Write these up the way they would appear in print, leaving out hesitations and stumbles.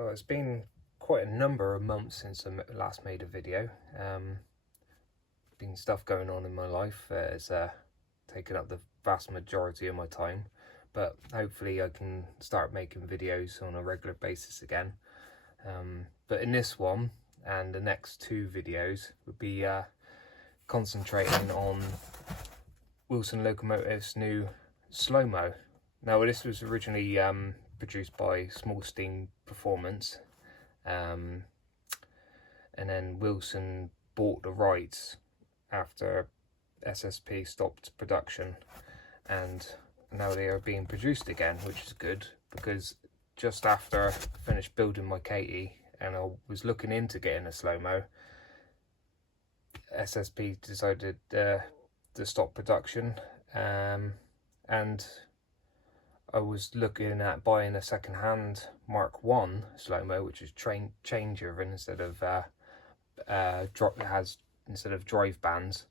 Well, it's been quite a number of months since I last made a video. Been stuff going on in my life that has taken up the vast majority of my time, but hopefully I can start making videos on a regular basis again. But in this one and the next two videos would be concentrating on Wilson Locomotives' new slomo. Now, this was originally produced by Small Steam Performance, and then Wilson bought the rights after SSP stopped production, and now they are being produced again, which is good, because just after I finished building my Katie and I was looking into getting a slow-mo, SSP decided to stop production, and I was looking at buying a second-hand Mark 1 slow-mo, which is change driven instead of instead of drive bands.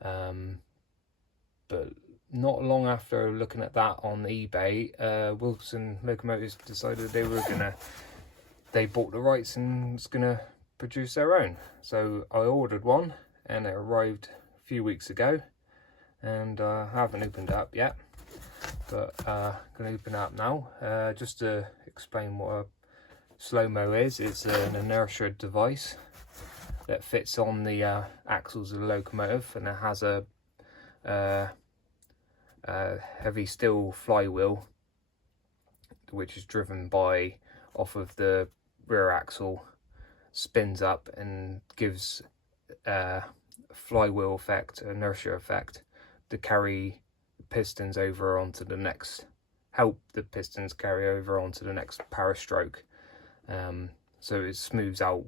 But not long after looking at that on eBay, Wilson Locomotives decided they bought the rights and was gonna produce their own. So I ordered one, and it arrived a few weeks ago, and I haven't opened it up yet. But I'm going to open it up now. Just to explain what a slow-mo is, it's an inertia device that fits on the axles of the locomotive, and it has a heavy steel flywheel which is driven off of the rear axle, spins up and gives flywheel effect, inertia effect, to carry pistons over onto the next, help the pistons carry over onto the next power stroke, so it smooths out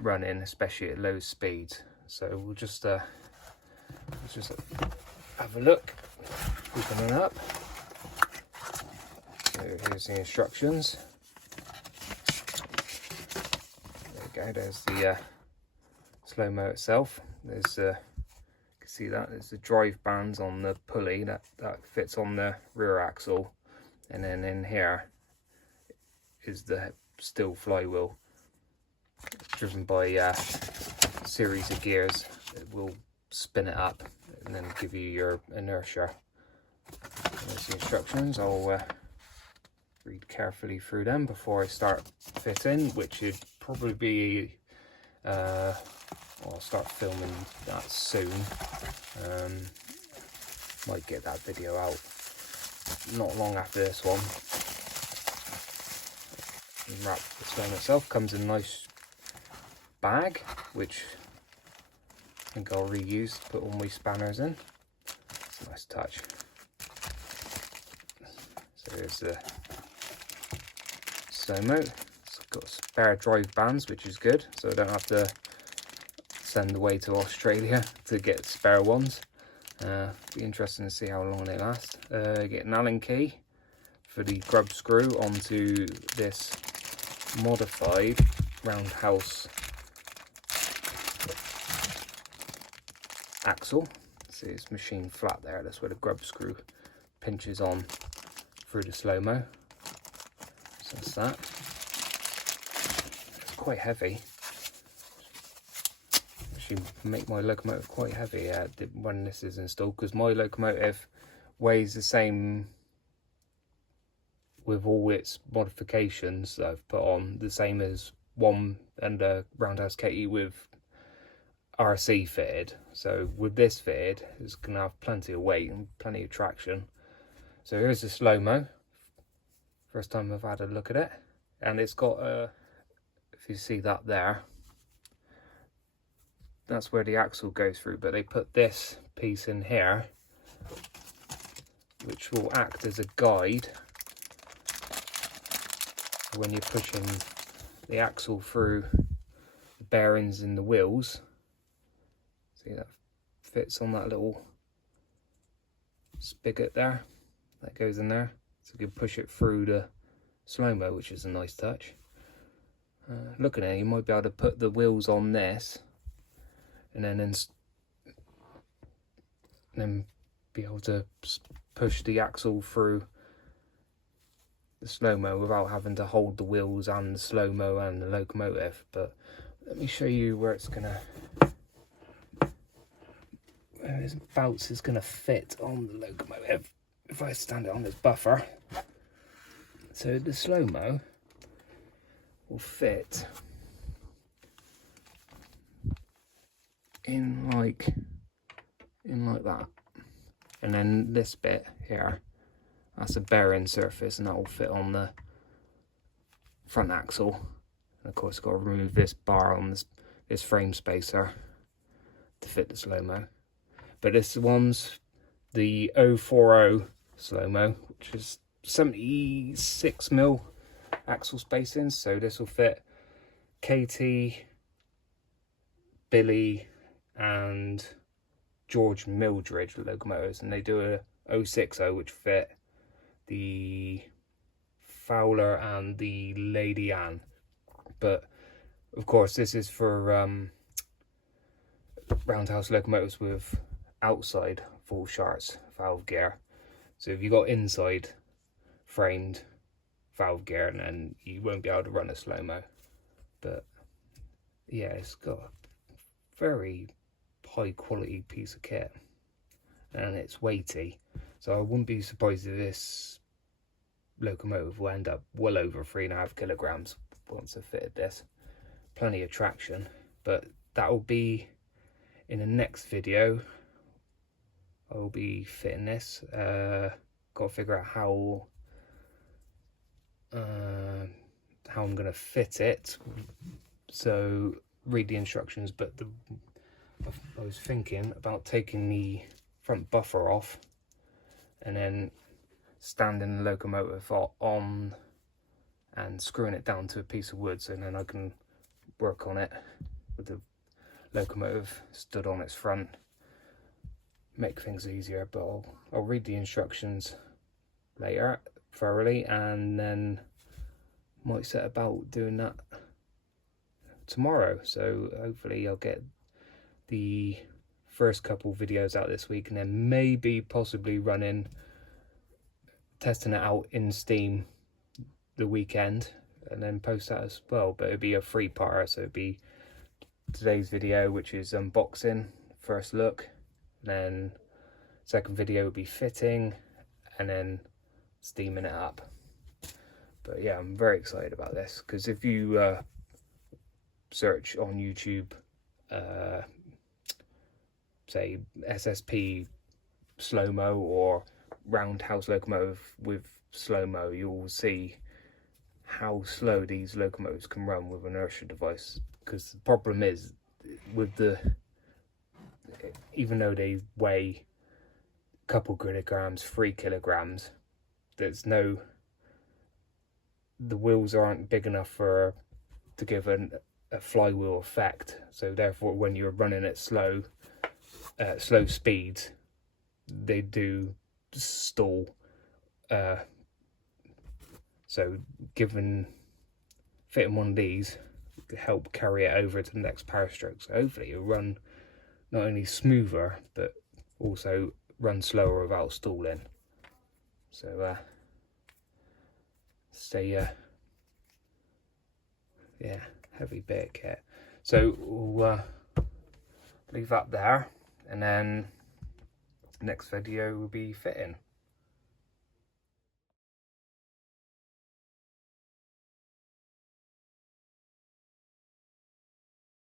running, especially at low speeds. So we'll just let's just have a look, open it up. So here's the instructions. There we go, there's the slow-mo itself. There's see that there's the drive bands on the pulley that fits on the rear axle, and then in here is the steel flywheel driven by a series of gears that will spin it up and then give you your inertia. There's the instructions. I'll read carefully through them before I start fitting, which would probably be I'll start filming that soon. Might get that video out not long after this one. And wrap the stone itself comes in a nice bag, which I think I'll reuse to put all my spanners in. It's a nice touch. So here's the slow-mo. It's got spare drive bands, which is good, so I don't have to send away to Australia to get spare ones. Be interesting to see how long they last. Get an Allen key for the grub screw onto this modified roundhouse axle. See, it's machined flat there. That's where the grub screw pinches on through the slow-mo. So that's that. It's quite heavy. Make my locomotive quite heavy when this is installed, because my locomotive weighs the same with all its modifications that I've put on, the same as one and a roundhouse Katie with RC fitted. So with this fitted, it's going to have plenty of weight and plenty of traction. So here's the slow-mo. First time I've had a look at it, and it's got if you see that there, that's where the axle goes through, but they put this piece in here which will act as a guide when you're pushing the axle through the bearings in the wheels. See, that fits on that little spigot there that goes in there, so you can push it through the slow-mo, which is a nice touch. Looking at it, you might be able to put the wheels on this and then be able to push the axle through the slow-mo without having to hold the wheels and the slow-mo and the locomotive. But let me show you where it's gonna, where this bounce is gonna fit on the locomotive if I stand it on this buffer. So the slow-mo will fit in like that, and then this bit here, that's a bearing surface, and that will fit on the front axle. And of course, got to remove this bar on this frame spacer to fit the slow-mo. But this one's the 040 slow-mo, which is 76mm axle spacing, so this will fit Katie, Billy and George Mildred locomotives, and they do a 060 which fit the Fowler and the Lady Anne. But of course this is for roundhouse locomotives with outside full Charts valve gear. So if you got inside framed valve gear, and then you won't be able to run a slow-mo. But yeah, it's got a very high quality piece of kit, and it's weighty, so I wouldn't be surprised if this locomotive will end up well over 3.5 kilograms once I've fitted this. Plenty of traction, but that will be in the next video. I'll be fitting this. Got to figure out how I'm gonna fit it, so read the instructions. But I was thinking about taking the front buffer off and then standing the locomotive on and screwing it down to a piece of wood, so then I can work on it with the locomotive stood on its front, make things easier. But I'll read the instructions later thoroughly, and then might set about doing that tomorrow. So hopefully I'll get the first couple videos out this week, and then maybe possibly testing it out in Steam the weekend, and then post that as well. But it'd be a 3-parter, so it'd be today's video, which is unboxing, first look, then second video would be fitting, and then steaming it up. But yeah, I'm very excited about this, because if you search on YouTube say SSP slow-mo or roundhouse locomotive with slow-mo, you'll see how slow these locomotives can run with inertia device. Because the problem is, with even though they weigh a couple kilograms, 3 kilograms, the wheels aren't big enough to give a flywheel effect. So therefore, when you're running at slow speeds, they do stall. So fitting one of these to help carry it over to the next power stroke. So hopefully it'll run not only smoother, but also run slower without stalling. So yeah, heavy bit of kit. So we'll leave that there, and then next video will be fitting.